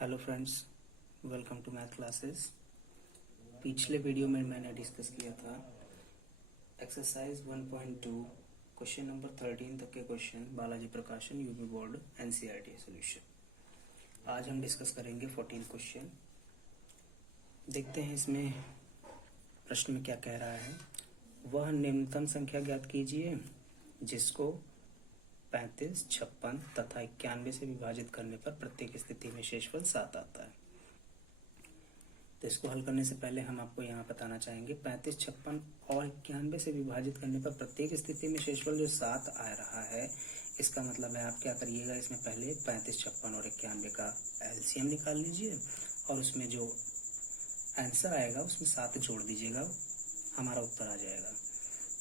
Hello friends, welcome to math classes. पिछले video में मैंने डिस्कस किया था एक्सरसाइज 1.2 क्वेश्चन नंबर 13 तक के क्वेश्चन बालाजी प्रकाशन यूपी बोर्ड एनसीईआरटी सॉल्यूशन। आज हम डिस्कस करेंगे 14 क्वेश्चन। देखते हैं इसमें प्रश्न में क्या कह रहा है। वह निम्नतम संख्या ज्ञात कीजिए जिसको 35, 56 तथा 91 से विभाजित करने पर प्रत्येक स्थिति में शेषफल 7 आता है। तो इसको हल करने से पहले हम आपको यहाँ बताना चाहेंगे 35, 56 और 91 से विभाजित करने पर प्रत्येक स्थिति में शेषफल जो 7 आ रहा है, इसका मतलब है आप क्या करिएगा, इसमें पहले 35, 56 और 91 का एलसीएम निकाल लीजिए और उसमें जो आंसर आएगा उसमें 7 जोड़ दीजिएगा, हमारा उत्तर आ जाएगा।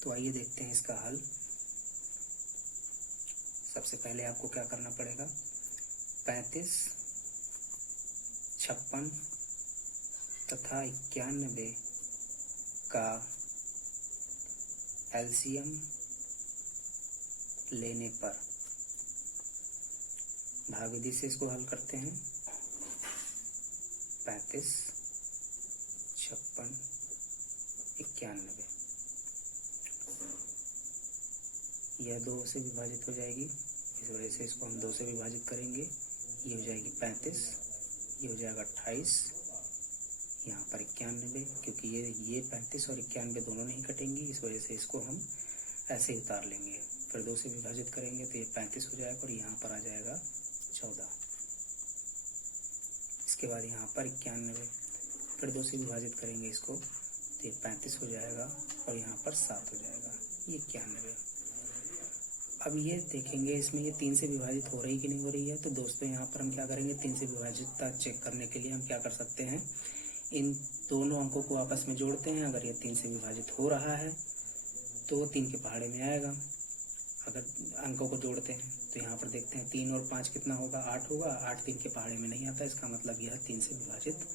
तो आइए देखते हैं इसका हल। सबसे पहले आपको क्या करना पड़ेगा, 35, 56 तथा 91 का एलसीएम लेने पर भाग विधि से इसको हल करते हैं। 35, 56, 91 यह 2 से विभाजित हो जाएगी, इस वजह से इसको हम 2 से विभाजित करेंगे। ये हो जाएगी 35, ये हो जाएगा 28, यहाँ पर 91, क्योंकि ये 35 और 91 दोनों नहीं कटेंगी, इस वजह से इसको हम ऐसे ही उतार लेंगे। फिर 2 से विभाजित करेंगे तो ये 35 हो जाएगा और यहाँ पर आ जाएगा 14। इसके बाद यहाँ पर 91, फिर 2 से विभाजित करेंगे इसको तो ये 35 हो जाएगा और यहाँ पर 7 हो जाएगा, ये 91। अब ये देखेंगे इसमें ये 3 से विभाजित हो रही कि नहीं हो रही है। तो दोस्तों यहाँ पर हम क्या करेंगे, 3 से विभाजितता चेक करने के लिए हम क्या कर सकते हैं, इन दोनों अंकों को आपस में जोड़ते हैं। अगर ये 3 से विभाजित हो रहा है तो 3 के पहाड़े में आएगा। अगर अंकों को जोड़ते हैं तो यहाँ पर देखते हैं 3 और 5 कितना होगा, 8 होगा। 8 3 के पहाड़े में नहीं आता, इसका मतलब यह 3 से विभाजित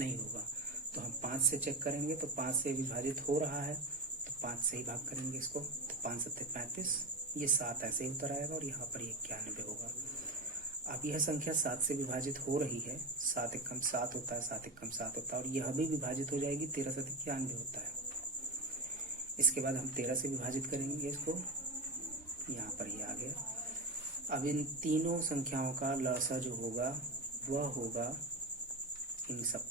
नहीं होगा। तो हम 5 से चेक करेंगे तो 5 से विभाजित हो रहा है तो 5 से ही भाग करेंगे इसको, तो 5 7 35, ये 7 ऐसे ही उतर आएगा और यहाँ पर ये 91 होगा। अब यह संख्या 7 से विभाजित हो रही है, 7 एकम 7 होता है, 7 एकम 7 होता है और यह भी विभाजित हो जाएगी, 13 7 91 होता है। इसके बाद हम 13 से विभाजित करेंगे इसको, यहाँ पर ये आ गया। अब इन तीनों संख्याओं का लसा जो होगा वह होगा इन सब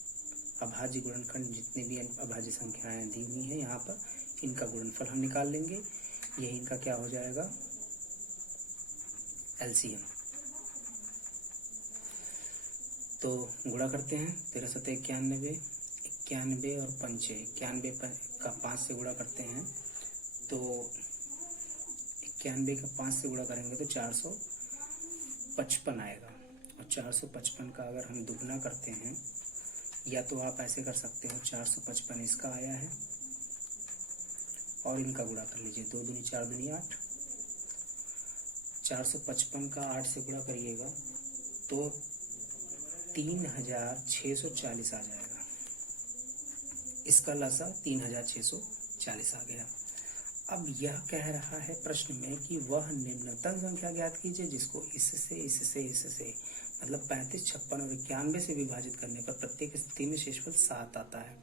अभाज्य गुणनखंड, जितनी भी अभाज्य संख्याएं दी हुई हैं यहाँ पर, इनका गुणनफल हम निकाल लेंगे। यही इनका क्या हो जाएगा, एलसीएम। तो गुणा करते हैं, 13 7 91, 91 और 5 91 का 5 से गुणा करते हैं तो 91 का 5 से गुणा करेंगे तो 455 आएगा। और 455 का अगर हम दुगना करते हैं, या तो आप ऐसे कर सकते हो, 455 इसका आया है और इनका गुणा कर लीजिए, 2 दूनी 4 दूनी 8। 455 का 8 से गुणा करिएगा तो 3640 आ जाएगा। इसका लसा 3640 आ गया। अब यह कह रहा है प्रश्न में कि वह निम्नतम संख्या ज्ञात कीजिए जिसको इससे मतलब 35, 56 और 91 से विभाजित करने पर प्रत्येक स्थिति में शेषफल 7 आता है।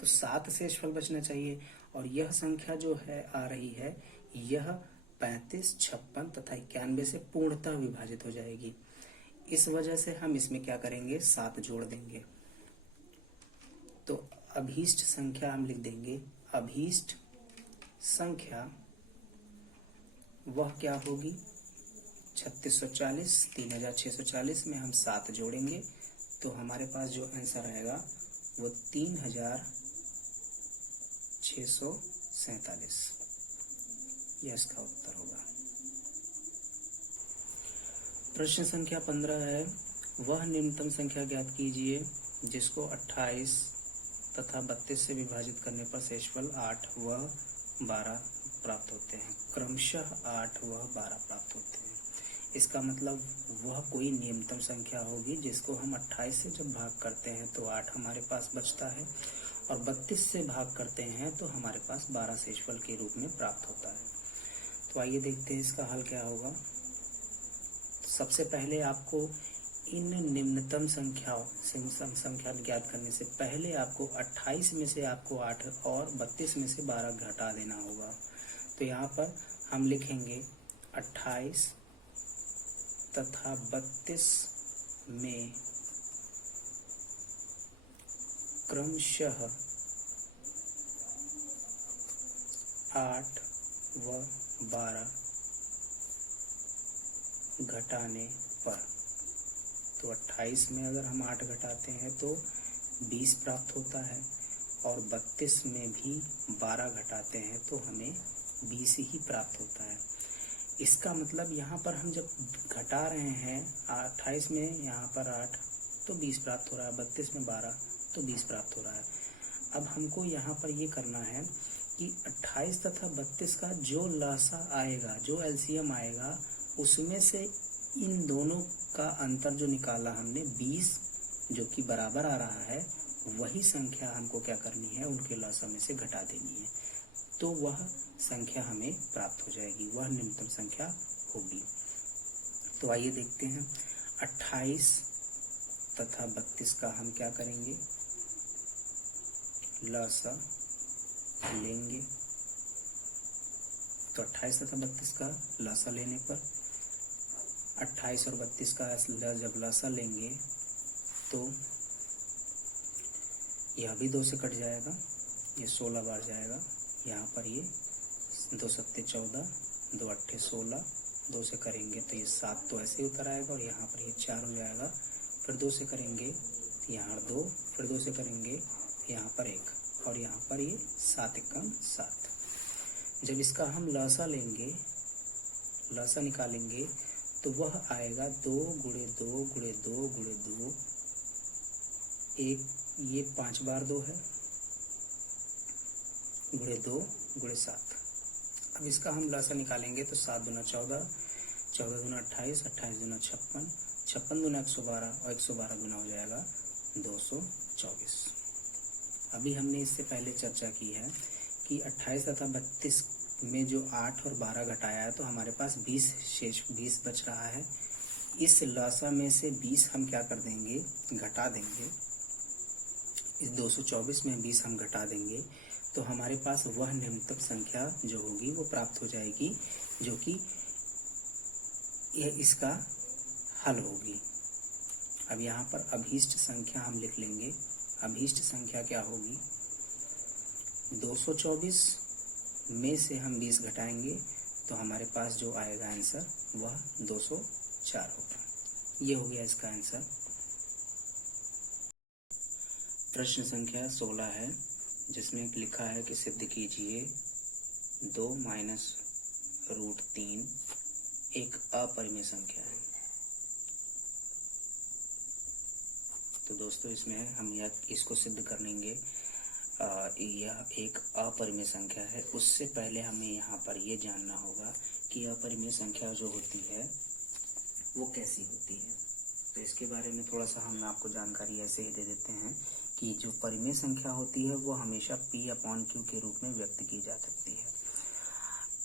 तो 7 शेषफल बचना चाहिए और यह संख्या जो है आ रही है, यह 35, 56 तथा 91 से पूर्णतः विभाजित हो जाएगी। इस वजह से हम इसमें क्या करेंगे, 7 जोड़ देंगे। तो अभीष्ट संख्या हम लिख देंगे, अभीष्ट संख्या वह क्या होगी, 3640, 3640 में हम 7 जोड़ेंगे तो हमारे पास जो आंसर आएगा वो 3647, यह इसका उत्तर होगा। प्रश्न संख्या 15 है, वह निम्नतम संख्या ज्ञात कीजिए जिसको 28 तथा 32 से विभाजित करने पर शेषफल 8 व 12 प्राप्त होते हैं। क्रमशः 8 व 12 प्राप्त होते हैं। इसका मतलब वह कोई निम्नतम संख्या होगी जिसको हम 28 से जब भाग करते हैं तो 8 हमारे पास बचता है और 32 से भाग करते हैं तो हमारे पास 12 शेषफल के रूप में प्राप्त होता है। तो आइए देखते हैं इसका हल क्या होगा। सबसे पहले आपको इन निम्नतम संख्या ज्ञात करने से पहले आपको 28 में से आपको 8 और 32 में से 12 घटा देना होगा। तो यहाँ पर हम लिखेंगे 28 तथा 32 में क्रमशः 8 व 12 घटाने पर। तो 28 में अगर हम 8 घटाते हैं तो 20 प्राप्त होता है और 32 में भी 12 घटाते हैं तो हमें 20 ही प्राप्त होता है। इसका मतलब यहाँ पर हम जब घटा रहे हैं 28 में यहाँ पर 8 तो 20 प्राप्त हो रहा है, 32 में 12 तो 20 प्राप्त हो रहा है। अब हमको यहाँ पर ये करना है कि 28 तथा 32 का जो लसा आएगा, जो एलसीएम आएगा, उसमें से इन दोनों का अंतर जो निकाला हमने 20 जो कि बराबर आ रहा है, वही संख्या हमको क्या करनी है, उनके लसा में से घटा देनी है। तो वह संख्या हमें प्राप्त हो जाएगी, वह निम्नतम संख्या होगी। तो आइए देखते हैं 28 तथा 32 का हम क्या करेंगे, लसा लेंगे। तो 28 तथा 32 का लसा लेने पर 28 और 32 का जब लसा लेंगे तो यह भी 2 से कट जाएगा, ये 16 बार जाएगा। यहाँ पर ये 2 सत्ते 14, 2 अट्ठे 16, 2 से करेंगे तो ये 7 तो ऐसे ही उतर आएगा और यहाँ पर ये 4 हो जाएगा। फिर 2 से करेंगे तो यहाँ 2, फिर 2 से करेंगे यहाँ पर 1 और यहाँ पर ये 7 एकम 7। जब इसका हम लसा लेंगे, लसा निकालेंगे तो वह आएगा 2 गुणे 2 गुणे 2 गुणे 2, एक ये 5 बार 2 है, गुणे 2 गुणे 7। अब इसका हम लसा निकालेंगे तो 7 दूना 14, 14 दूना 28, 28 दूना 56, 56 दूना 112 और 112 दूना हो जाएगा 224। अभी हमने इससे पहले चर्चा की है कि 28 तथा 32 में जो 8 और 12 घटाया है तो हमारे पास 20 शेष 20 बच रहा है। इस लसा में से 20 हम क्या कर देंगे, घटा देंगे। इस 224 में 20 हम घटा देंगे तो हमारे पास वह निम्नतम संख्या जो होगी वो प्राप्त हो जाएगी, जो कि यह इसका हल होगी। अब यहाँ पर अभीष्ट संख्या हम लिख लेंगे। अभीष्ट संख्या क्या होगी, 224 में से हम 20 घटाएंगे तो हमारे पास जो आएगा आंसर वह 204 होगा। ये हो गया इसका आंसर। प्रश्न संख्या 16 है, जिसमें लिखा है कि सिद्ध कीजिए 2 माइनस रूट 3 एक अपरिमेय संख्या है। तो दोस्तों इसमें हम इसको सिद्ध करेंगे। यह एक अपरिमेय संख्या है। उससे पहले हमें यहाँ पर ये जानना होगा कि अपरिमेय संख्या जो होती है वो कैसी होती है। तो इसके बारे में थोड़ा सा हम आपको जानकारी ऐसे ही दे देते हैं कि जो परिमेय संख्या होती है वो हमेशा P/Q के रूप में व्यक्त की जा सकती है।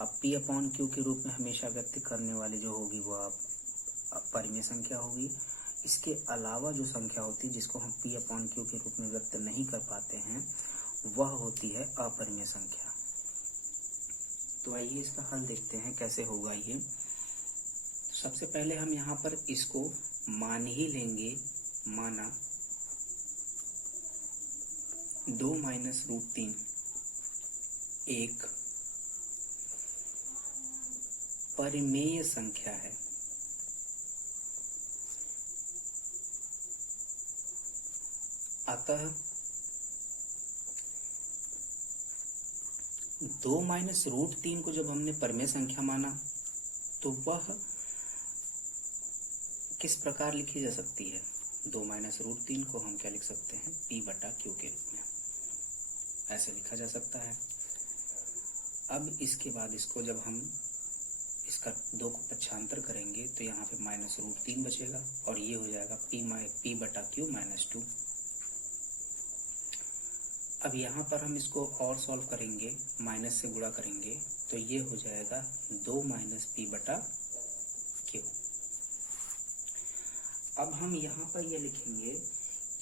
अब P/Q के रूप में हमेशा व्यक्त करने वाली जो होगी वो परिमेय संख्या होगी। इसके अलावा जो संख्या होती है जिसको हम P/Q के रूप में व्यक्त नहीं कर पाते हैं वह होती है अपरिमेय संख्या। तो आइए इसका हल देखते हैं कैसे होगा ये। सबसे पहले हम यहाँ पर इसको मान ही लेंगे, माना 2 माइनस रूट 3 एक परिमेय संख्या है। अतः 2 माइनस रूट 3 को जब हमने परिमेय संख्या माना तो वह किस प्रकार लिखी जा सकती है। 2 माइनस रूट 3 को हम क्या लिख सकते हैं, P/Q के रूप में ऐसे लिखा जा सकता है। अब इसके बाद इसको जब हम इसका 2 को पक्षांतर करेंगे तो यहाँ पे माइनस रूट 3 बचेगा और ये हो जाएगा P/Q -2। अब यहाँ पर हम इसको और सॉल्व करेंगे, माइनस से गुणा करेंगे तो ये हो जाएगा 2 माइनस P/Q। अब हम यहाँ पर ये लिखेंगे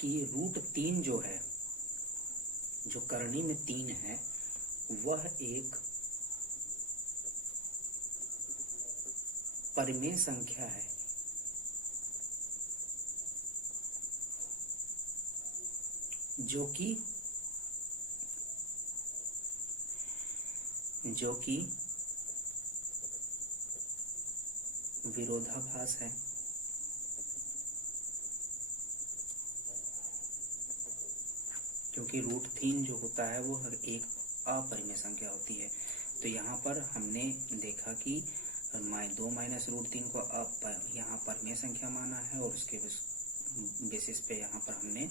कि √3 जो है, जो करनी में 3 है, वह एक परिमेय संख्या है। जो कि विरोधाभास है। क्योंकि √3 जो होता है वो एक अपरिमेय संख्या होती है। तो यहाँ पर हमने देखा कि 2 माइनस √3 को यहाँ परिमेय संख्या माना है और उसके बेसिस पे यहाँ पर हमने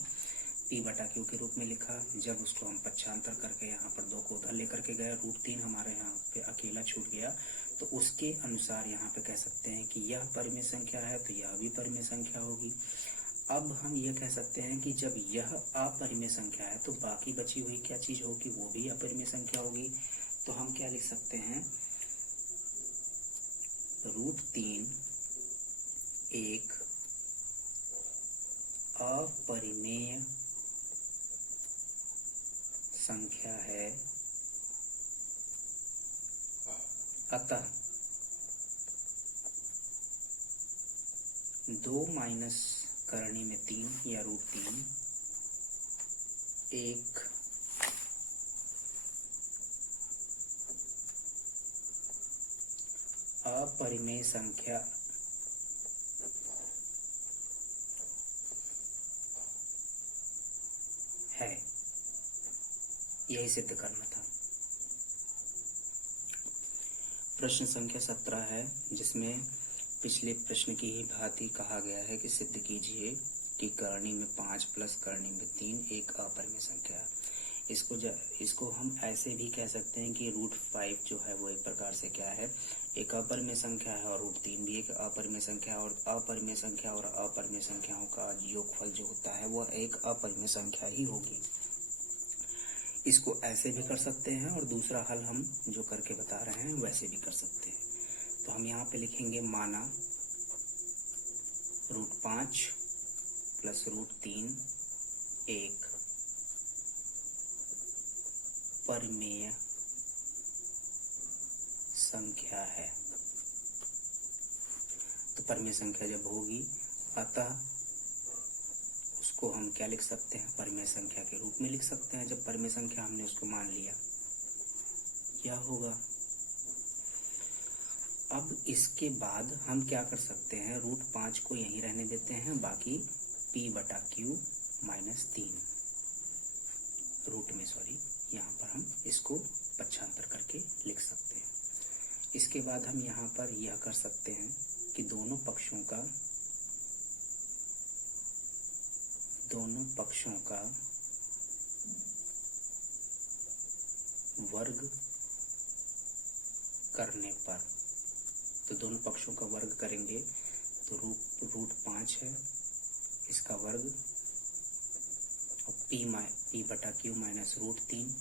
P/Q के रूप में लिखा। जब उसको हम पक्षांतर करके यहाँ पर 2 को उधर लेकर के गए, √3 हमारे यहाँ पे अकेला छूट गया, तो उसके अनुसार यहाँ पे कह सकते हैं कि यह परिमेय संख्या है तो यह भी परिमेय संख्या होगी। अब हम ये कह सकते हैं कि जब यह अपरिमेय संख्या है तो बाकी बची हुई क्या चीज होगी, वो भी अपरिमेय संख्या होगी। तो हम क्या लिख सकते हैं, √3 एक अपरिमेय संख्या है, अतः 2 माइनस करनी में 3 या √3 एक अपरिमेय संख्या है। यही सिद्ध करना था। प्रश्न संख्या 17 है, जिसमें पिछले प्रश्न की ही भांति कहा गया है कि सिद्ध कीजिए कि करनी में 5 प्लस करनी में 3 एक अपरिमेय संख्या है। इसको हम ऐसे भी कह सकते हैं कि √5 जो है वो एक प्रकार से क्या है, एक अपरिमेय संख्या है, और √3 भी एक अपरिमेय संख्या है, और अपरिमेय संख्या और अपरिमेय संख्याओं का योगफल जो होता है वह एक अपरिमेय संख्या ही होगी। इसको ऐसे भी कर सकते हैं और दूसरा हल हम जो करके बता रहे हैं वैसे भी कर सकते हैं। तो हम यहाँ पे लिखेंगे, माना √5 प्लस √3 एक परिमेय संख्या है। तो परिमेय संख्या जब होगी, अतः उसको हम क्या लिख सकते हैं, परिमेय संख्या के रूप में लिख सकते हैं। जब परिमेय संख्या हमने उसको मान लिया, क्या होगा। अब इसके बाद हम क्या कर सकते हैं, √5 को यहीं रहने देते हैं, बाकी P/Q माइनस 3 रूट में, यहाँ पर हम इसको पक्षांतर करके लिख सकते हैं। इसके बाद हम यहाँ पर यह कर सकते हैं कि दोनों पक्षों का वर्ग करने पर, तो दोनों पक्षों का वर्ग करेंगे तो √5 है, इसका वर्ग, और P/Q माइनस √3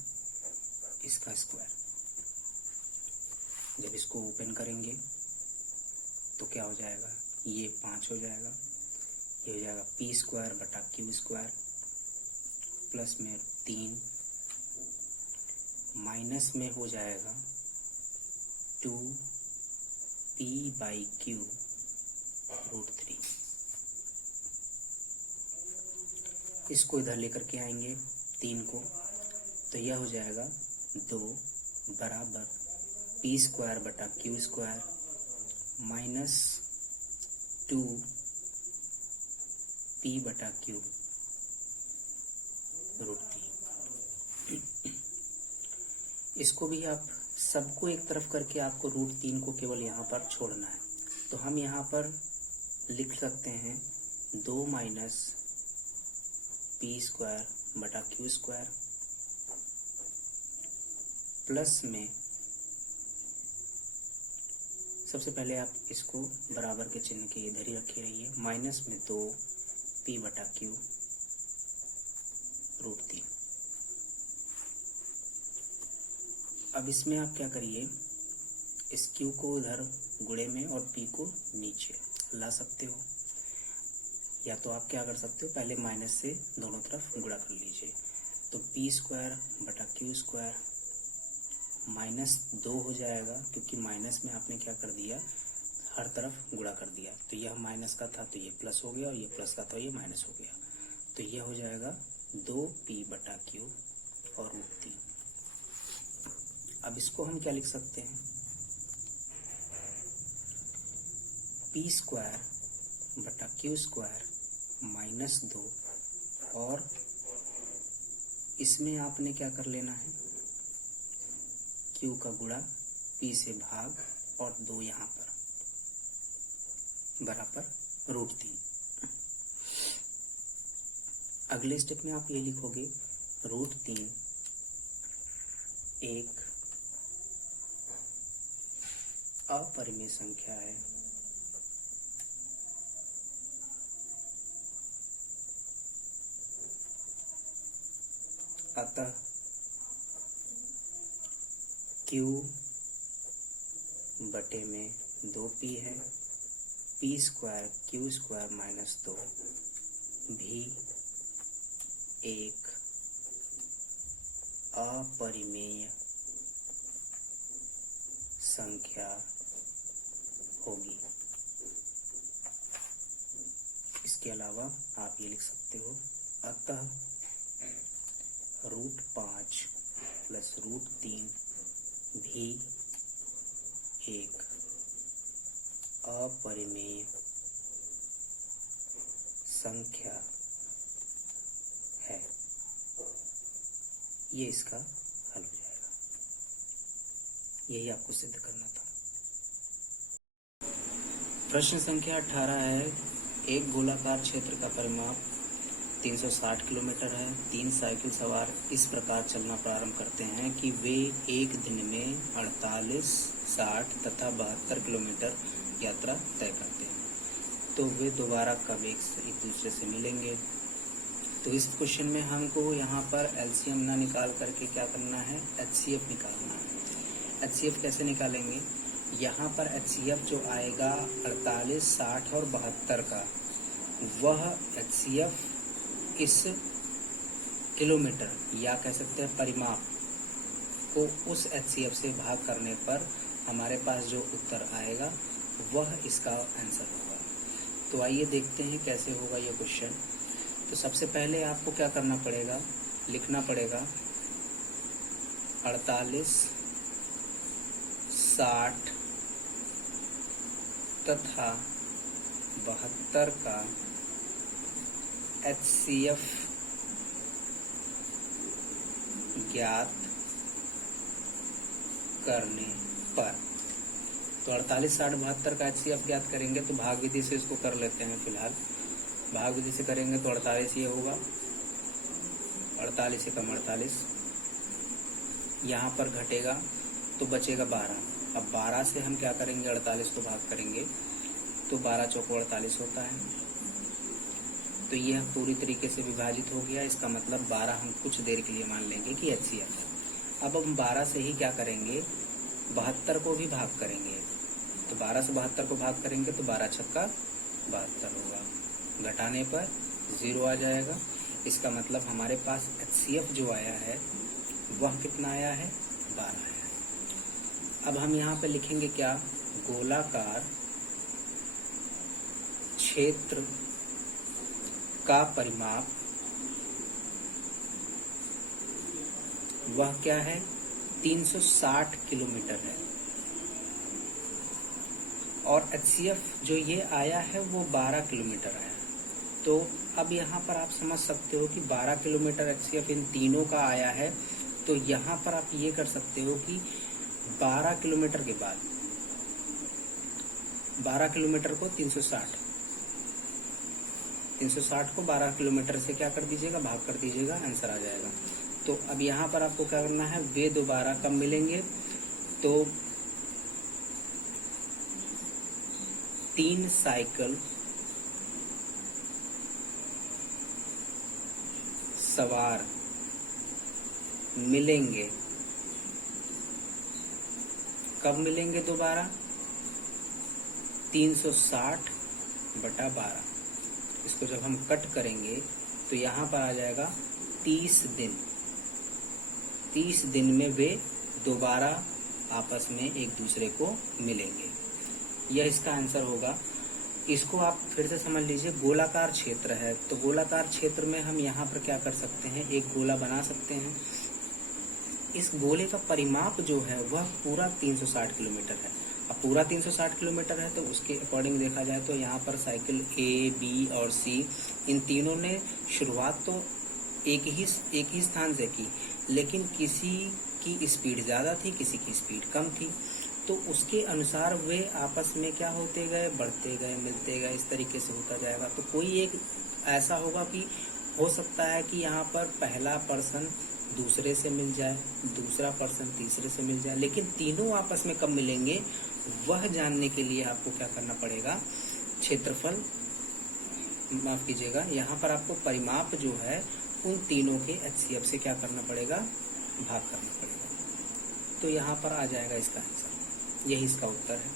इसका स्क्वायर। जब इसको ओपन करेंगे तो क्या हो जाएगा, ये 5 हो जाएगा, ये हो जाएगा P²/Q² प्लस में 3 माइनस में हो जाएगा 2P/Q √3। इसको इधर लेकर के आएंगे 3 को, तो यह हो जाएगा 2 बराबर P²/Q² माइनस 2P/Q √3। इसको भी आप सबको एक तरफ करके आपको √3 को केवल यहाँ पर छोड़ना है। तो हम यहाँ पर लिख सकते हैं 2 माइनस P²/Q² प्लस में, सबसे पहले आप इसको बराबर के चिन्ह के इधर ही रखे रहिए, माइनस में 2P/Q √3। अब इसमें आप क्या करिए, इस Q को उधर गुणे में और P को नीचे ला सकते हो। या तो आप क्या कर सकते हो, पहले माइनस से दोनों तरफ गुणा कर लीजिए। तो पी स्क्वायर बटा क्यू स्क्वायर -2 हो जाएगा, क्योंकि माइनस में आपने क्या कर दिया, हर तरफ गुणा कर दिया। तो यह माइनस का था तो ये प्लस हो गया, और ये प्लस का था ये माइनस हो गया। तो यह हो जाएगा 2p बटा क्यू और √3। अब इसको हम क्या लिख सकते हैं, पी स्क्वायर बटा क्यू स्क्वायर -2, और इसमें आपने क्या कर लेना है, क्यू का गुणा पी से भाग और 2 यहाँ पर बराबर √3। अगले स्टेप में आप ये लिखोगे √3 एक अपरिमेय संख्या है, अतः Q बटे में 2p है, पी स्क्वायर क्यू स्क्वायर -2 भी एक अपरिमेय संख्या होगी। इसके अलावा आप ये लिख सकते हो, अतः √5 प्लस √3 भी एक अपरिमेय संख्या है। ये इसका हल हो जाएगा। यही आपको सिद्ध करना था। प्रश्न संख्या 18 है, एक गोलाकार क्षेत्र का परिमाप 360 किलोमीटर है। 3 साइकिल सवार इस प्रकार चलना प्रारंभ करते हैं कि वे एक दिन में 48, 60 तथा 72 किलोमीटर यात्रा तय करते हैं। तो वे दोबारा कब एक दूसरे से मिलेंगे। तो इस क्वेश्चन में हमको यहाँ पर एलसीएम ना निकाल करके क्या करना है, एचसीएफ निकालना है। एचसीएफ कैसे निकालेंगे, यहाँ पर एचसीएफ जो आएगा 48, 60 और 72 का, वह एचसीएफ इस किलोमीटर या कह सकते हैं परिमाप को उस एचसीएफ से भाग करने पर हमारे पास जो उत्तर आएगा वह इसका आंसर होगा। तो आइए देखते हैं कैसे होगा ये क्वेश्चन। तो सबसे पहले आपको क्या करना पड़ेगा, लिखना पड़ेगा 48, 60 तथा 72 का एचसीएफ ज्ञात करने पर। तो 48, 60, 72 का एचसीएफ ज्ञात करेंगे तो भाग विधि से इसको कर लेते हैं। फिलहाल भाग विधि से करेंगे तो 48 ये होगा, 48 एकम 48, यहाँ पर घटेगा तो बचेगा 12। अब 12 से हम क्या करेंगे, 48 को भाग करेंगे तो 12 चौको 48 होता है। तो यह पूरी तरीके से विभाजित हो गया। इसका मतलब 12 हम कुछ देर के लिए मान लेंगे कि एचसीएफ है। अब हम 12 से ही क्या करेंगे, 72 को भी भाग करेंगे। तो 12 से 72 को भाग करेंगे तो 12 छक्का 72 होगा, घटाने पर 0 आ जाएगा। इसका मतलब हमारे पास एचसीएफ जो आया है वह कितना आया है, 12 है। अब हम यहाँ पे लिखेंगे क्या, गोलाकार क्षेत्र का परिमाप वह क्या है, 360 किलोमीटर है, और एचसीएफ जो ये आया है वो 12 किलोमीटर आया है। तो अब यहाँ पर आप समझ सकते हो कि 12 किलोमीटर एचसीएफ इन तीनों का आया है। तो यहाँ पर आप ये कर सकते हो कि 12 किलोमीटर के बाद 12 किलोमीटर को 360 को 12 किलोमीटर से क्या कर दीजिएगा, भाग कर दीजिएगा, आंसर आ जाएगा। तो अब यहाँ पर आपको क्या करना है, वे दोबारा कब मिलेंगे, तो 3 साइकिल सवार मिलेंगे। कब मिलेंगे दोबारा, 360/12। इसको जब हम कट करेंगे तो यहाँ पर आ जाएगा 30 दिन। 30 दिन में वे दोबारा आपस में एक दूसरे को मिलेंगे। यह इसका आंसर होगा। इसको आप फिर से समझ लीजिए, गोलाकार क्षेत्र है तो गोलाकार क्षेत्र में हम यहाँ पर क्या कर सकते हैं, एक गोला बना सकते हैं। इस गोले का परिमाप जो है वह पूरा 360 किलोमीटर है। अब पूरा 360 किलोमीटर है तो उसके अकॉर्डिंग देखा जाए तो यहाँ पर साइकिल ए, बी और सी, इन तीनों ने शुरुआत तो एक ही स्थान से की, लेकिन किसी की स्पीड ज़्यादा थी, किसी की स्पीड कम थी, तो उसके अनुसार वे आपस में क्या होते गए, बढ़ते गए, मिलते गए, इस तरीके से होता जाएगा। तो कोई एक ऐसा होगा कि हो सकता है कि यहाँ पर पहला पर्सन दूसरे से मिल जाए, दूसरा पर्सन तीसरे से मिल जाए, लेकिन तीनों आपस में कब मिलेंगे वह जानने के लिए आपको क्या करना पड़ेगा, क्षेत्रफल, माफ कीजिएगा, यहाँ पर आपको परिमाप जो है उन तीनों के HCF से क्या करना पड़ेगा, भाग करना पड़ेगा। तो यहाँ पर आ जाएगा इसका आंसर, यही इसका उत्तर है।